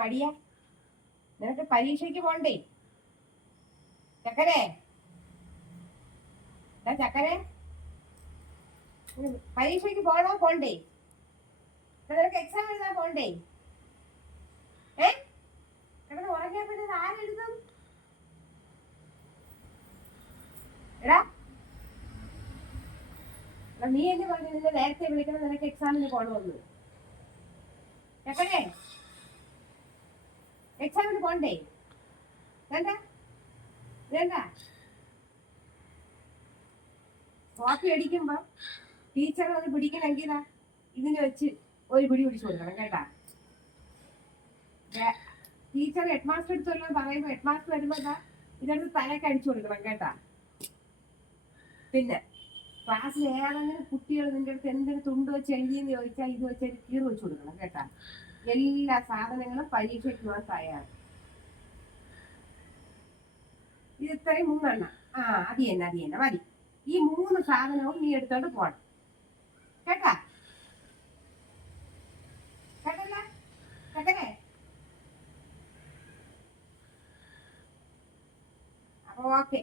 മടിയ നിനക്ക് പരീക്ഷയ്ക്ക് പോണ്ടേ ചക്കരെ ചക്കരെ പരീക്ഷയ്ക്ക് പോണോ പോണ്ടേ നിനക്ക് എക്സാം എഴുതാൻ പോണ്ടേ കിടന്ന് ഉറങ്ങിയാ പിന്നെ ആരെഴുതും എടാ നീ എന്നെ പറഞ്ഞു നിന്നെ നേരത്തെ വിളിക്കണം നിനക്ക് എക്സാമിന് പോണമെന്ന് ചക്കരെ എക്സാമിന് പോണ്ടേ വേണ്ട വേണ്ട കോപ്പി അടിക്കുമ്പോ ടീച്ചർ അത് പിടിക്കണമെങ്കിലാ ഇതിന് വെച്ച് ഒരു പിടി പിടിച്ചു കൊടുക്കണം കേട്ടാ ടീച്ചർ ഹെഡ് മാസ്റ്റർ എടുത്തല്ലോ പറയുമ്പോ ഹെഡ് മാസ്റ്റർ വരുമ്പോ ഇതെടുത്ത് തലക്ക് അടിച്ചു കൊടുക്കണം കേട്ടാ പിന്നെ ക്ലാസ്സിൽ ഏതെങ്കിലും കുട്ടികൾ നിന്റെ അടുത്ത് എന്തെങ്കിലും തുണ്ട് വെച്ച് എഴുതിയെന്ന് ചോദിച്ചാൽ ഇത് വെച്ച് കീറ് വെച്ച് കൊടുക്കണം കേട്ടാ എല്ലാ സാധനങ്ങളും പരീക്ഷയ്ക്ക് പോകാൻ തയ്യാറ് ഇത് ഇത്രയും 3 എണ്ണം അത് തന്നെ മതി ഈ 3 സാധനവും നീ എടുത്തോണ്ട് പോണം കേട്ടാ കേട്ടല്ല കേട്ടേ അപ്പൊ ഓക്കെ